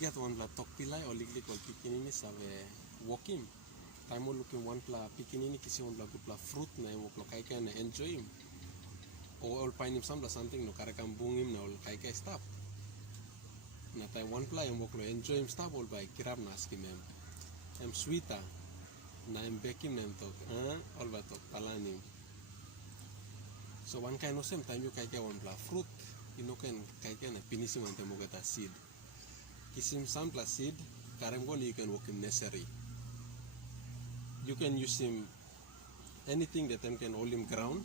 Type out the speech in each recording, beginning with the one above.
get one pla tok pilai or liglik or pikinini save walking. Time mo looking one pla pikinini kisi one pla good pla fruit na mo pla kai na enjoy him. O all painim samla something no karakam bungim na all kai stop. Na tai one pla mo pla enjoy him stop all by kirap na askim em sweeta na em bekim nem tok all ba tok palanim. So one kind of same time you kai one pla fruit you know can kai na pinisim ante mo gata seed. Kisim sampla seed karem you can work in nursery. You can use him anything that can hold him ground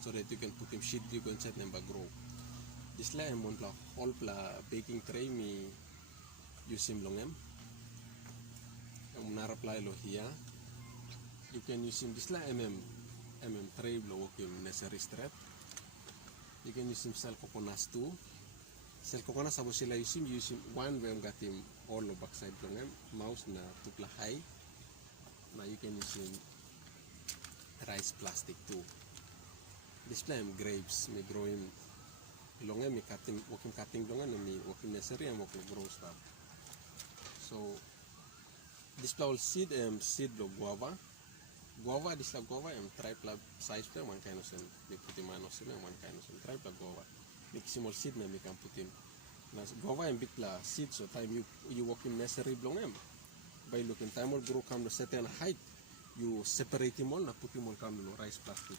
so that you can put him shit you can set them grow. This la em one pla whole pla baking tray me use him longem. Naraply lo here. You can use him this la tray lo work him nursery strap. You can use him cell coconuts too. Cell coconut sabo sila use him one way got him all the backside longem mouse na tupla high. Now you can use him rice plastic too. This plant grapes may grow him longem me cutting working cutting longan and me working nursery and working grow stuff. So this plant seed seed lo guava. Guava this la guava tripla size plant one kind of sen me put him on one kind of sen tripla guava. Make small seed na me can put him. Now guava big la seed so time you work in nursery longem. By looking time will grow come to certain height, you separate him all, put him all come to rice plastic.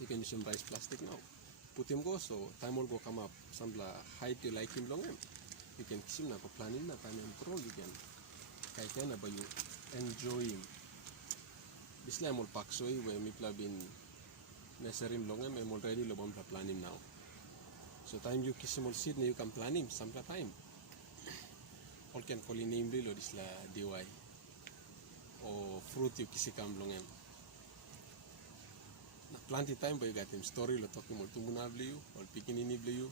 You can use him rice plastic now. Put him go so time will go come up some height you like him long. You can kiss him na plan him na time and grow you can. Kaya na ba you enjoy him. This la mo pak soy where me plab in nursery long I'm already lo bam plan him now. So time you kiss him all seed na you can plan him some time. All can call in name lo this la DIY or fruit you kisi kam longem. Na planti time ba you got him story lo talking mo tumuna bliu or pikinini bliu.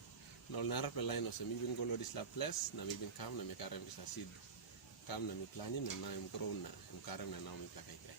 Na narap la line so mi bin go lo this la place na mi bin kam na me karam this la seed. Kam na mi planin na im grow na im karam na mi plakai kai.